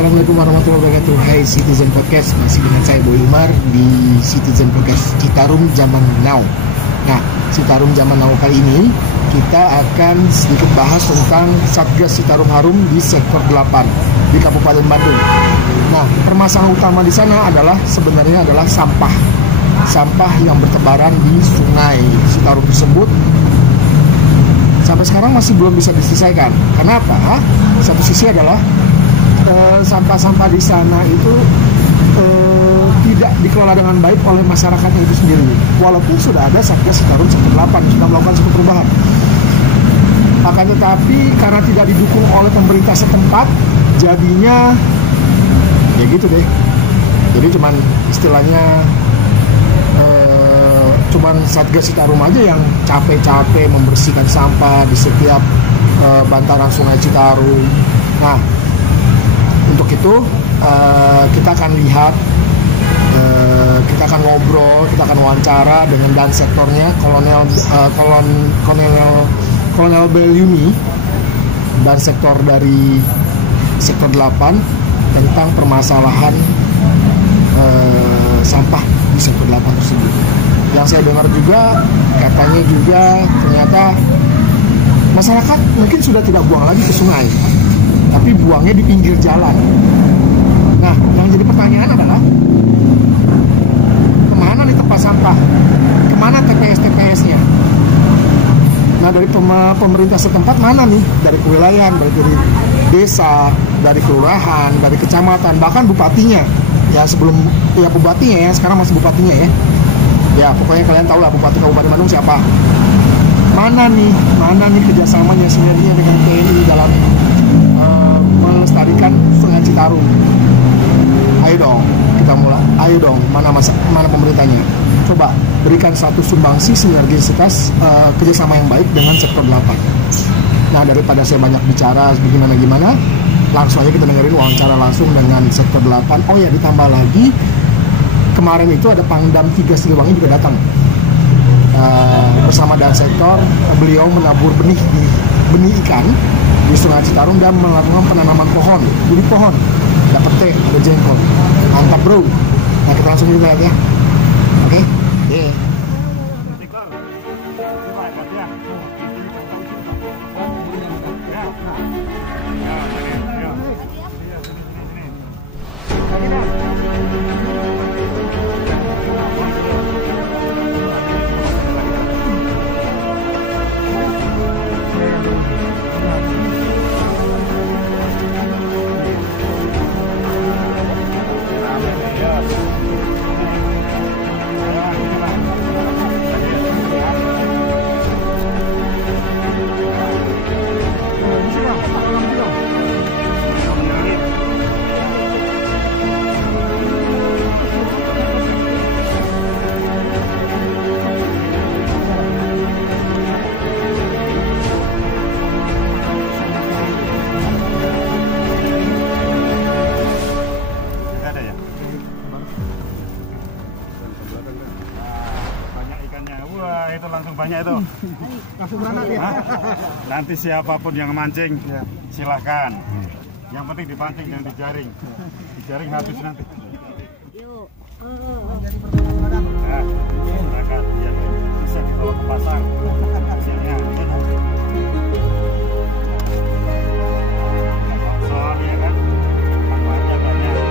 Assalamualaikum warahmatullahi wabarakatuh. Hai Citizen Podcast, masih dengan saya Boy Umar di Citizen Podcast Citarum Zaman Now. Nah, Citarum Zaman Now kali ini kita akan sedikit bahas tentang Satgas Citarum Harum di sektor 8 di Kabupaten Bandung. Nah, permasalahan utama di sana adalah sebenarnya adalah sampah yang bertebaran di Sungai Citarum tersebut. Sampai sekarang masih belum bisa diselesaikan. Kenapa? Satu sisi adalah sampah-sampah di sana itu tidak dikelola dengan baik oleh masyarakatnya itu sendiri. Walaupun sudah ada Satgas Citarum sektor 8 sudah melakukan suatu perubahan. Akan tetapi karena tidak didukung oleh pemerintah setempat, jadinya ya gitu deh. Jadi cuman istilahnya cuman Satgas Citarum aja yang capek-capek membersihkan sampah di setiap bantaran Sungai Citarum. Nah, untuk itu kita akan lihat, kita akan ngobrol, kita akan wawancara dengan dan sektornya Kolonel Belyuni dan sektor dari sektor 8 tentang permasalahan sampah di sektor 8 tersebut. Yang saya dengar juga katanya juga ternyata masyarakat mungkin sudah tidak buang lagi ke sungai, tapi buangnya di pinggir jalan. Nah, yang jadi pertanyaan adalah kemana nih tempat sampah? Kemana TPS-TPS-nya? Nah, dari pemerintah setempat mana nih? Dari kewilayahan, dari desa, dari kelurahan, dari kecamatan, bahkan bupatinya. Ya sebelum ya bupatinya ya, sekarang masih bupatinya ya. Ya pokoknya kalian tahu lah Bupati Kabupaten Bandung siapa. Mana nih kerjasamanya sinerginya dengan TNI dalam melestarikan Sungai Citarum. Ayo dong, kita mulai. Ayo dong, mana pemerintahnya? Coba berikan satu sumbangsi sinergisitas kerjasama yang baik dengan sektor 8. Nah, daripada saya banyak bicara gimana, langsung aja kita dengerin wawancara langsung dengan sektor 8. Oh ya, ditambah lagi kemarin itu ada Pangdam 3 Siliwangi juga datang bersama dan sektor. Beliau menabur benih ikan di Sungai Citarum dan melakukan penanaman pohon. Jadi pohon, dapat teh, ada jengkol. Mantap bro. Nah, kita langsung lihat ya. Oke? Yeah. Banyak itu. Nanti siapapun yang mancing silahkan. Yang penting dipancing dan dijaring. Dijaring habis nanti. Nah, silakan biar bisa dibawa ke pasar. Hasilnya. Soalnya kan manfaatnya banyak.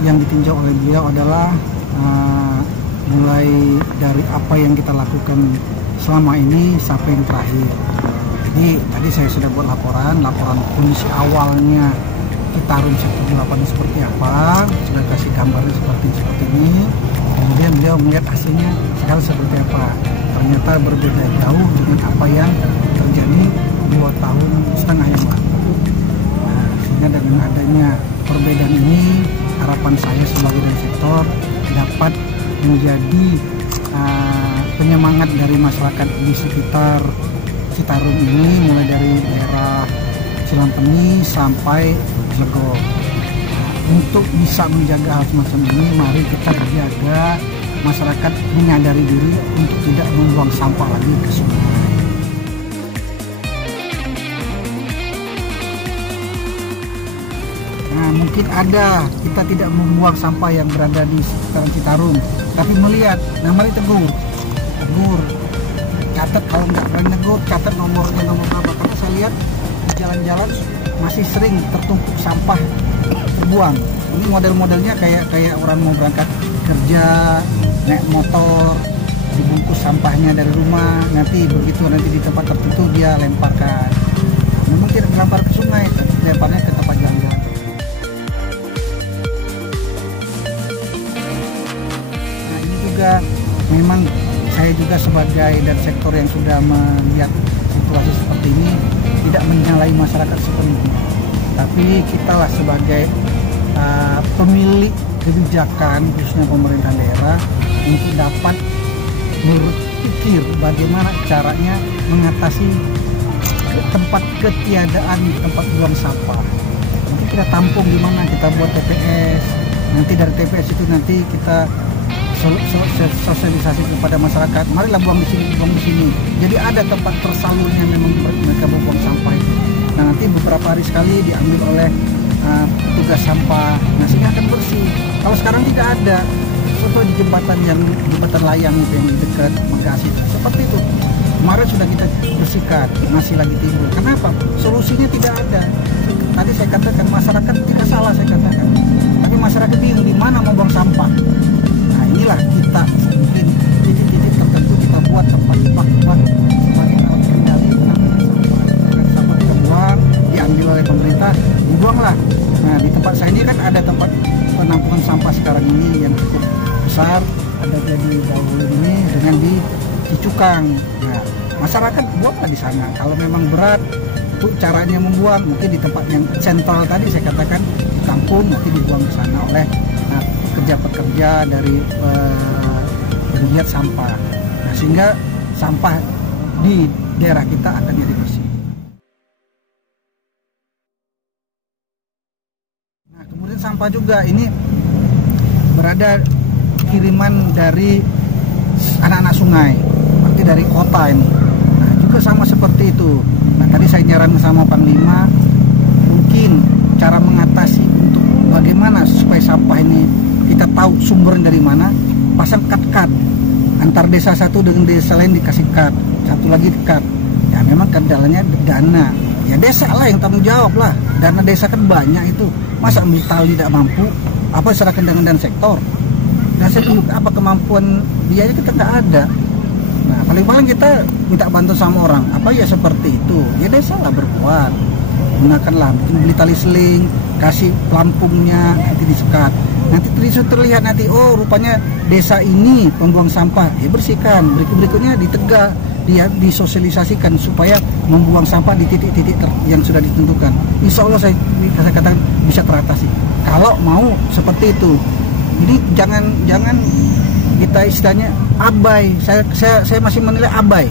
Yang ditinjau oleh beliau adalah mulai dari apa yang kita lakukan selama ini sampai yang terakhir. Jadi tadi saya sudah buat laporan kondisi awalnya Citarum Sektor 8 seperti apa, sudah kasih gambarnya seperti ini. Kemudian beliau melihat hasilnya sekarang seperti apa. Ternyata berbeda jauh dengan apa yang terjadi 2,5 tahun yang lalu. Nah, sehingga dengan adanya perbedaan ini, harapan saya sebagai dari sektor dapat menjadi penyemangat dari masyarakat di sekitar Citarum ini, mulai dari daerah Cilampeni sampai Jlegok. Untuk bisa menjaga hal semacam ini, mari kita jaga masyarakat menyadari diri untuk tidak membuang sampah lagi ke sungai. Nah, mungkin ada kita tidak membuang sampah yang berada di sekitaran Citarum, tapi melihat, nah mari tegur, catat, kalau nggak berani negur, catat nomornya nomor berapa, karena saya lihat di jalan-jalan masih sering tertumpuk sampah terbuang. Ini model-modelnya kayak orang mau berangkat kerja naik motor, dibungkus sampahnya dari rumah, nanti di tempat tertentu dia lemparkan. Memang tidak dilempar ke sungai, lemparnya ke tempat jalan-jalan. Nah, ini juga memang saya juga sebagai dari sektor yang sudah melihat situasi seperti ini tidak menyalahi masyarakat sepenuhnya, tapi kitalah sebagai pemilik kebijakan khususnya pemerintah daerah untuk dapat berpikir bagaimana caranya mengatasi tempat ketiadaan tempat buang sampah. Nanti kita tampung di mana, kita buat TPS. Nanti dari TPS itu nanti kita sosialisasi kepada masyarakat. Marilah buang di sini. Jadi ada tempat tersalurnya memang mereka buang sampah itu. Nah, nanti beberapa hari sekali diambil oleh petugas sampah, sehingga akan bersih. Kalau sekarang tidak ada, contoh di jembatan layang itu yang di dekat Megasi, seperti itu. Kemarin sudah kita bersihkan, masih lagi timbul. Kenapa? Solusinya tidak ada. Tadi saya katakan masyarakat tidak salah, saya katakan, tapi masyarakat bingung di mana mau buang sampah. Nah, inilah kita mungkin titik-titik tertentu kita buat tempat sebagai alat kendali sampah kita buang, diambil oleh pemerintah, dibuanglah. Nah, di tempat saya ini kan ada tempat penampungan sampah sekarang ini yang cukup besar, ada jadi dahulu ini dengan di Cicukang. Nah, masyarakat buanglah di sana. Kalau memang berat untuk caranya membuang, mungkin di tempat yang sentral tadi saya katakan di kampung, nanti dibuang ke sana oleh pekerja-pekerja dari pegiat sampah. Nah, sehingga sampah di daerah kita akan jadi bersih. Nah, kemudian sampah juga ini berada kiriman dari anak-anak sungai, berarti dari kota ini. Nah, juga sama seperti itu. Nah, tadi saya nyaran sama Panglima, mungkin cara mengatasi untuk bagaimana supaya sampah ini kita tahu sumbernya dari mana, pasang cut antar desa satu dengan desa lain, dikasih cut, satu lagi cut. Ya memang kendalanya dana, ya desa lah yang tanggung jawab lah, dana desa kan banyak itu, masa ambil tali tidak mampu, apa serahkan dengan sektor. Dan saya tunjuk apa kemampuan biaya kita nggak ada. Nah, paling-paling kita minta bantu sama orang, apa ya seperti itu, ya desa lah berbuat, gunakanlah, beli tali seling, kasih pelampungnya, nanti disekat, nanti terlihat nanti, oh rupanya desa ini pembuang sampah, ya bersihkan, berikutnya ditegak, dia disosialisasikan supaya membuang sampah di titik-titik yang sudah ditentukan. Insya Allah saya katakan bisa teratasi kalau mau seperti itu. Jadi jangan kita istilahnya abai. Saya masih menilai abai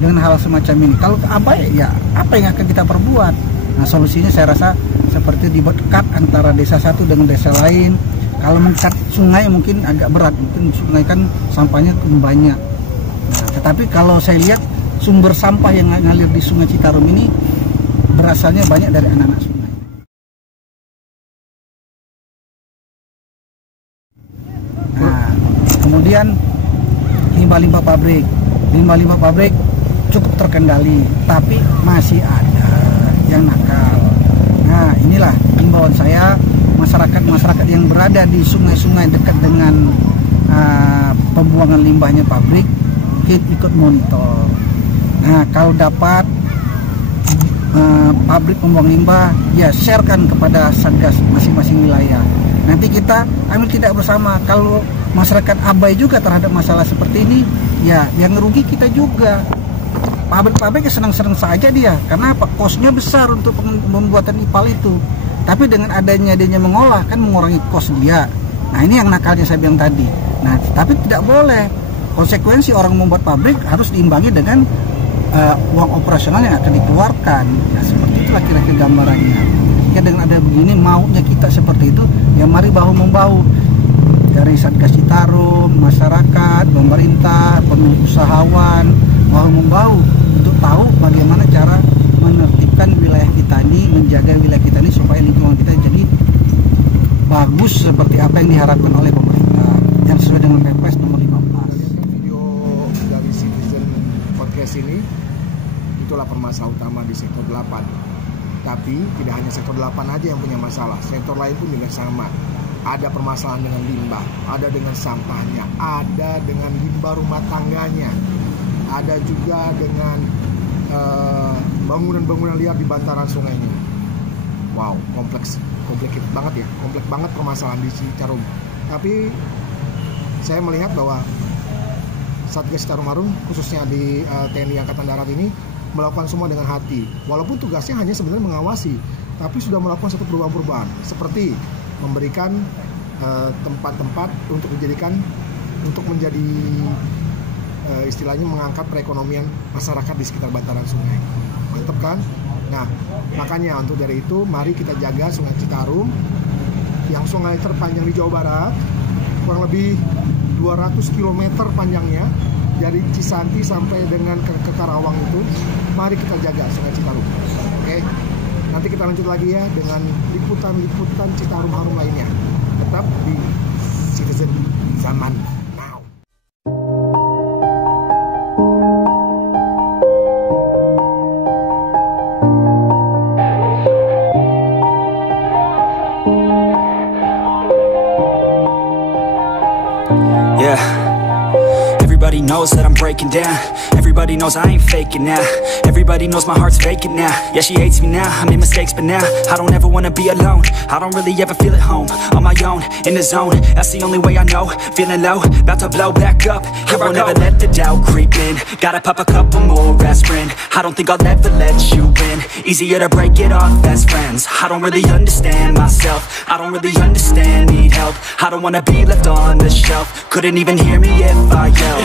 dengan hal semacam ini. Kalau abai, ya apa yang akan kita perbuat? Nah, solusinya saya rasa seperti dibuat cut antara desa satu dengan desa lain. Kalau mengkat sungai mungkin agak berat, mungkin sungai kan sampahnya banyak. Nah, tetapi kalau saya lihat sumber sampah yang ngalir di Sungai Citarum ini berasalnya banyak dari anak-anak sungai. Nah, kemudian limbah-limbah pabrik cukup terkendali, tapi masih ada yang nakal. Nah, inilah himbauan saya, masyarakat yang berada di sungai-sungai dekat dengan pembuangan limbahnya pabrik, ikut monitor. Nah, kalau dapat pabrik pembuang limbah, ya sharekan kepada Satgas masing-masing wilayah. Nanti kita ambil tindak bersama. Kalau masyarakat abai juga terhadap masalah seperti ini, ya yang merugi kita juga. Pabrik-pabrik senang-senang saja dia, karena apa? Kosnya besar untuk pembuatan IPAL itu. Tapi dengan adanya dia mengolah kan mengurangi kos dia. Nah ini yang nakalnya saya bilang tadi. Nah tapi tidak boleh. Konsekuensi orang membuat pabrik harus diimbangi dengan uang operasional yang akan dikeluarkan. Nah seperti itulah kira-kira gambarannya. Ya dengan ada begini maunya kita seperti itu, ya mari bahu-membahu dari Satgas Citarum, masyarakat, pemerintah, pemilik usahawan, bahu-membahu untuk tahu bagaimana cara menertibkan wilayah kita ini, menjaga wilayah kita ini supaya lingkungan kita jadi bagus seperti apa yang diharapkan oleh pemerintah yang sesuai dengan Perpres nomor 15. Video dari Citizen Podcast ini, itulah permasalahan utama di sektor 8. Tapi tidak hanya sektor 8 aja yang punya masalah, sektor lain pun juga sama. Ada permasalahan dengan limbah, ada dengan sampahnya, ada dengan limbah rumah tangganya, ada juga dengan bangunan-bangunan liar di bantaran sungainya. Wow, kompleks banget ya, kompleks banget permasalahan di Citarum. Tapi saya melihat bahwa Satgas Citarum Harum, khususnya di TNI Angkatan Darat ini, melakukan semua dengan hati. Walaupun tugasnya hanya sebenarnya mengawasi, tapi sudah melakukan satu perubahan-perubahan, seperti memberikan tempat-tempat untuk menjadi istilahnya mengangkat perekonomian masyarakat di sekitar bantaran sungai. Mantap kan? Nah, makanya untuk dari itu mari kita jaga Sungai Citarum yang sungai terpanjang di Jawa Barat, kurang lebih 200 km panjangnya dari Cisanti sampai dengan ke Karawang itu. Mari kita jaga Sungai Citarum. Oke. Nanti kita lanjut lagi ya dengan liputan Citarum Harum lainnya. Tetap di Citizen Zaman Now. Yeah. Everybody knows that I'm breaking down. Everybody knows I ain't faking now. Everybody knows my heart's vacant now. Yeah, she hates me now, I made mistakes, but now I don't ever wanna be alone. I don't really ever feel at home. On my own, in the zone, that's the only way I know. Feeling low, about to blow back up. Here I won't ever let the doubt creep in. Gotta pop a couple more aspirin. I don't think I'll ever let you in. Easier to break it off best friends. I don't really understand myself. I don't really understand, need help. I don't wanna be left on the shelf. Couldn't even hear me if I yelled.